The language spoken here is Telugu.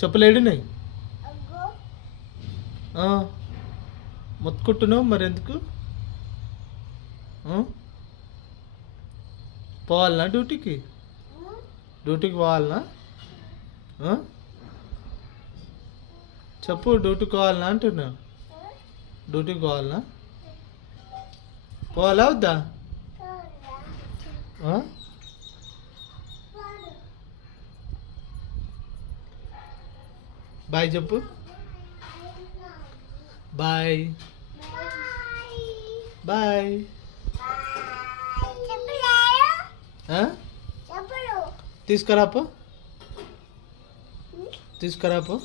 చెప్పలేడున్నాయి మొత్తుకుంటున్నావు మరి ఎందుకు పోవాలనా డ్యూటీకి పోవాలనా చెప్పు డ్యూటీకి పోవాలనా అంటున్నా డ్యూటీకి పోవాలనా పోవాలా వద్దా బాయ్ చెప్పు బాయ్ బాయ్ తీసుకురాపో తీసుకురాపో